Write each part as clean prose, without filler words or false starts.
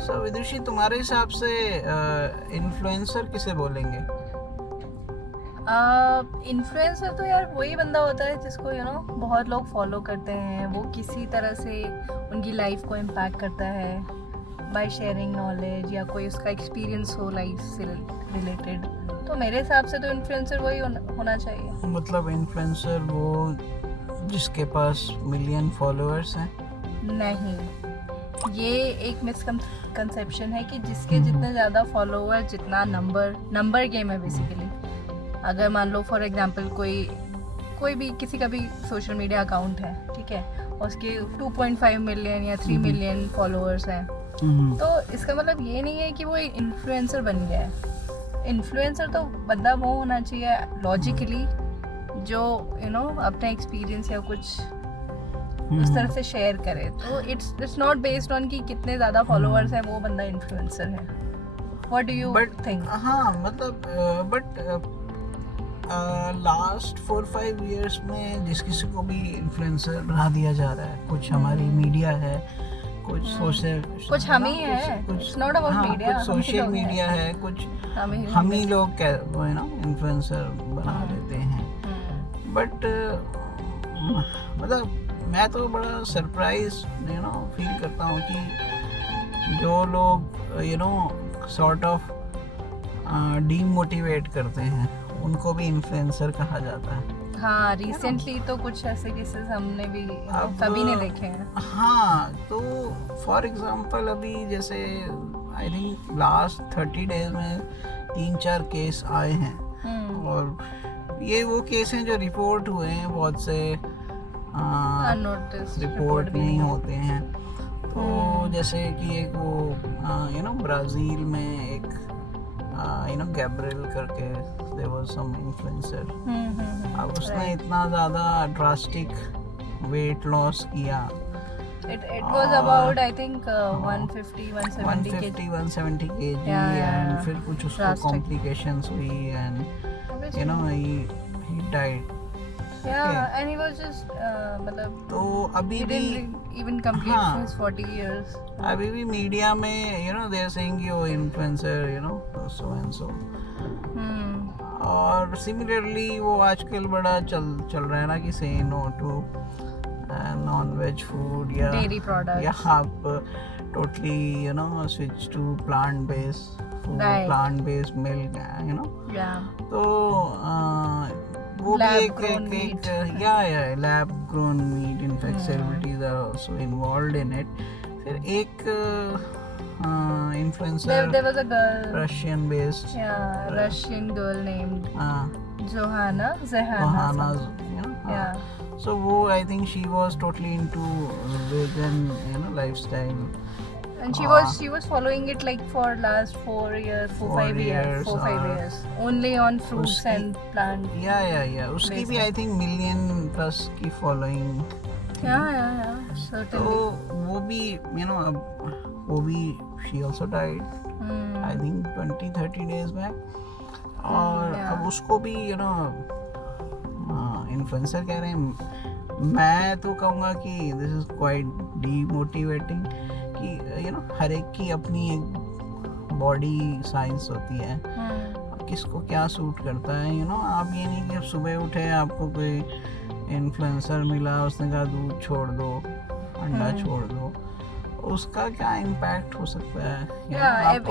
सो विदुषी, तुम्हारे हिसाब से इन्फ्लुएंसर किसे बोलेंगे? इन्फ्लुएंसर तो यार वही बंदा होता है जिसको बहुत लोग फॉलो करते हैं, वो किसी तरह से उनकी लाइफ को इम्पैक्ट करता है बाय शेयरिंग नॉलेज, या कोई उसका एक्सपीरियंस हो लाइफ से रिलेटेड। तो मेरे हिसाब से तो इन्फ्लुएंसर वही होना चाहिए। मतलब इन्फ्लुएंसर वो जिसके पास मिलियन फॉलोअर्स हैं? नहीं, ये एक मिसकंसेप्शन है कि जिसके जितने ज़्यादा फॉलोअर, जितना नंबर गेम है बेसिकली। अगर मान लो फॉर एग्जांपल कोई भी किसी का भी सोशल मीडिया अकाउंट है, ठीक है, और उसके 2.5 मिलियन या 3 मिलियन फॉलोअर्स हैं, तो इसका मतलब ये नहीं है कि वो इन्फ्लुएंसर बन गया है। इन्फ्लुएंसर तो बंदा वो होना चाहिए लॉजिकली, जो अपना एक्सपीरियंस या कुछ उस तरह से शेयर करे। तो इट्स नॉट बेस्ड ऑन कि कितने ज़्यादा फॉलोअर्स हैं वो बंदा इन्फ्लुएंसर है। What do you think? हाँ, मतलब लास्ट 4-5 इयर्स में जिस किसी को भी इन्फ्लुएंसर बना दिया जा रहा है। कुछ हमारी मीडिया है, कुछ सोशल, कुछ हम ही है, कुछ नॉट अबाउट मीडिया, कुछ सोशल मीडिया है, कुछ हम ही लोग इन्फ्लुएंसर बना देते हैं। बट मतलब मैं तो बड़ा सरप्राइज फील करता हूँ कि जो लोग सॉर्ट ऑफ डीमोटिवेट करते हैं उनको भी इन्फ्लुएंसर कहा जाता है। हाँ, रिसेंटली तो कुछ ऐसे केसेस हमने भी सभी ने देखे हैं। हाँ, तो फॉर एग्जांपल अभी जैसे आई थिंक लास्ट 30 डेज में 3-4 केस आए हैं, और ये वो केस हैं जो रिपोर्ट हुए हैं, बहुत से रिपोर्ट नहीं होते हैं। तो जैसे कि एक वो ब्राज़ील में एक गैब्रियल करके देयर वाज सम इन्फ्लुएंसर। अब उसने इतना ज़्यादा ड्रास्टिक वेट लॉस किया। It was about I think 150-170 kg, and फिर कुछ उसको कॉम्प्लिकेशंस हुई and he died. and he was just मतलब तो अभी भी even complete his 40 years. अभी भी मीडिया में they are saying कि वो इन्फ्लुएंसर so and so. और सिमिलरली वो आजकल बड़ा चल रहा है ना कि say no to non veg food या डेयरी प्रोडक्ट्स, या आप totally switch to plant based milk तो वो भी एक lab grown meat, in fact celebrities are also involved in it. फिर एक influencer, there was a girl, Russian based, Russian girl named Zehana. So वो I think she was totally into vegan lifestyle, and she was following it like for last 4-5 years only on fruits and plant. उसकी भी I think million plus की following। certainly. तो वो भी अब वो भी she also died I think 20-30 days back। और अब उसको भी इन्फ्लुएंसर कह रहे हैं। मैं तो कहूँगा कि दिस इज क्वाइट डीमोटिवेटिंग कि हर एक की अपनी एक बॉडी साइंस होती है, किसको क्या सूट करता है। आप ये नहीं कि अब सुबह उठे आपको कोई इन्फ्लुएंसर मिला, उसने कहा दूध छोड़ दो, अंडा छोड़ दो, उसका क्या इम्पैक्ट हो सकता है।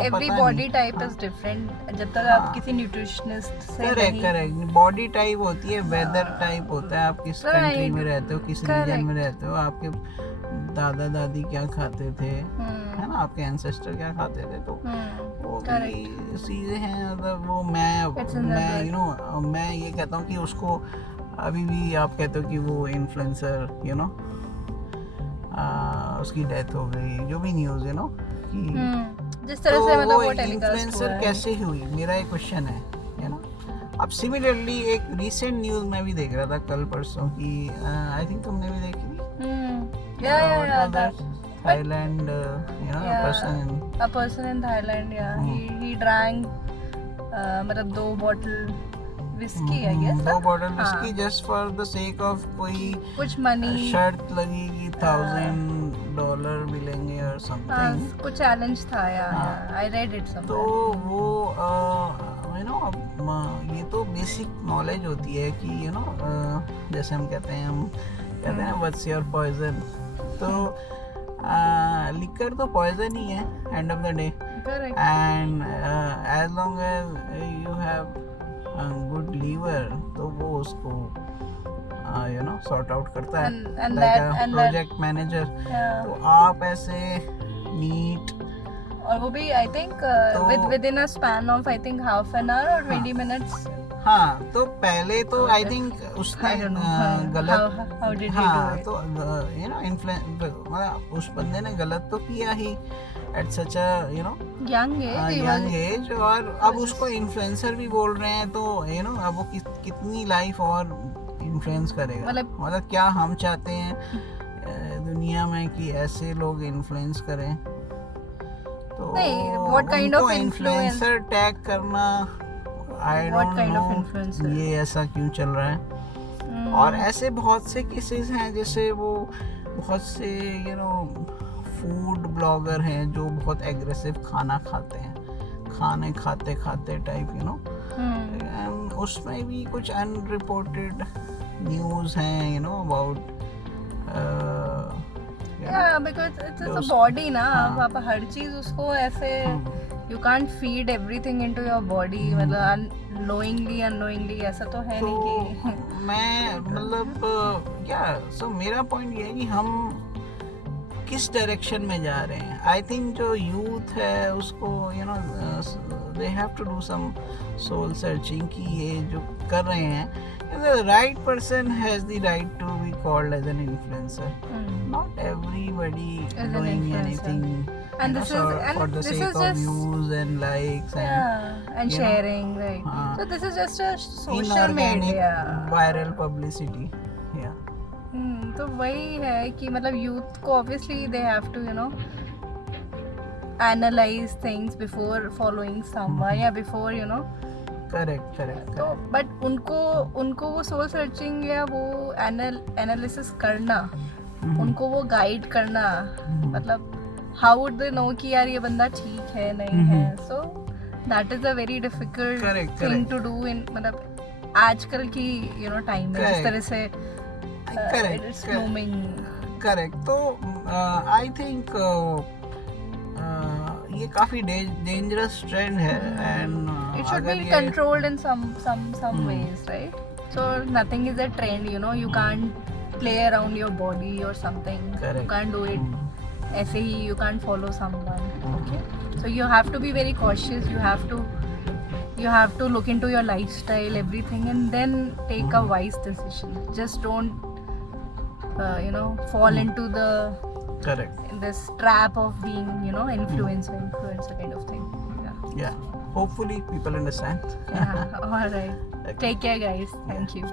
Every body type is different. जब तक आप किसी न्यूट्रिशनिस्ट से करेक्ट बॉडी टाइप होती है, वेदर टाइप होता है, आप किस कंट्री में रहते हो, किस रीजन में रहते हो, आपके दादा दादी क्या खाते थे, है ना, आपके एंसेस्टर क्या खाते थे। तो वो भी चीज़ें हैं। मतलब वो मैं ये कहता हूँ कि उसको अभी भी आप कहते हो कि वो इन्फ्लुएंसर उसकी डेथ हो गई, जो भी न्यूज़ कि जिस तरह से मतलब वो इन्फ्लुएंसर कैसे हुई, मेरा एक क्वेश्चन है ना। अब सिमिलरली एक रीसेंट न्यूज़ मैं भी देख रहा था कल परसों की, आई थिंक तुमने भी देखी Thailand, a person in Thailand, he drank मतलब 2 bottle whisky, I guess 2 bottle whisky just for the sake of कोई कुछ मनी, शर्त लगी कि 1000 $100 मिलेंगे और हाँ, समथिंग। कुछ चैलेंज था यार, हाँ। आई रेड इट तो समवेयर। वो ये तो बेसिक नॉलेज होती है कि जैसे हम कहते हैं व्हाट्स योर पॉइजन। तो लिकर तो पॉइजन ही है end of the day, correct. And as long as you have good liver तो वो उसको सॉर्ट आउट करता है, And like that- project manager. Yeah. तो आप ऐसे नीट, और वो भी आई थिंक तो- within a span of I think half an hour और 20 मिनट्स। हाँ, तो पहले तो आई थिंक उसने I don't know गलत, how did he हाँ, do it? तो मतलब उस बंदे ने गलत तो किया ही at such a young young age, और अब उसको इन्फ्लुएंसर भी बोल रहे हैं, तो अब वो कितनी लाइफ और इन्फ्लुएंस करेगा। मतलब क्या हम चाहते हैं दुनिया में कि ऐसे लोग इन्फ्लुएंस करें? तो नहीं, what kind उनको of इन्फ्लुएंसर टैग करना, I What don't kind of know influencer? ये ऐसा क्यों चल रहा है। और ऐसे बहुत से केसेस हैं, जैसे वो बहुत से फूड ब्लॉगर हैं जो बहुत एग्रेसिव खाना खाते हैं, खाने खाते खाते टाइप उसमें भी कुछ अनरिपोर्टेड न्यूज़ हैं about because it's a those- body ना, हाँ। आप हर चीज उसको ऐसे you can't feed everything into your body, मतलब नोइंगली अननोइंगली ऐसा तो है नहीं कि तो मैं मतलब सो मेरा पॉइंट ये है कि हम किस डायरेक्शन में जा रहे हैं। आई थिंक जो यूथ है उसको they have to do some soul searching कि ये जो कर रहे हैं, the right person has the right to be called as an influencer. Not everybody As an doing influencer. anything And this is- and for the this sake is of just- views and likes and and you know, sharing, right? हाँ, So this is just a social inorganic media. viral publicity. Yeah. तो वही है कि मतलब youth को obviously they have to analyse things before following someone या before Correct. तो but उनको वो सोल सर्चिंग या वो एनालिसिस करना, उनको वो गाइड करना, मतलब हाउ वुड दे नो कि यार ये बंदा ठीक है नहीं है। So that is a very difficult Correct. Thing to do in मतलब आजकल की टाइम में जिस Correct. तरह से Correct. It's booming. करेक्ट। तो आई थिंक ये काफी डेंजरस ट्रेंड है, and It should be controlled in some ways, right? So nothing is a trend, you can't play around your body or something. Correct. You can't do it ऐसे ही, you can't follow someone. Okay? So you have to be very cautious. You have to look into your lifestyle, everything, and then take a wise decision. Just don't fall into this trap of being influencer kind of thing. Yeah, hopefully people understand. Yeah. All right. Take care, guys. Thank you.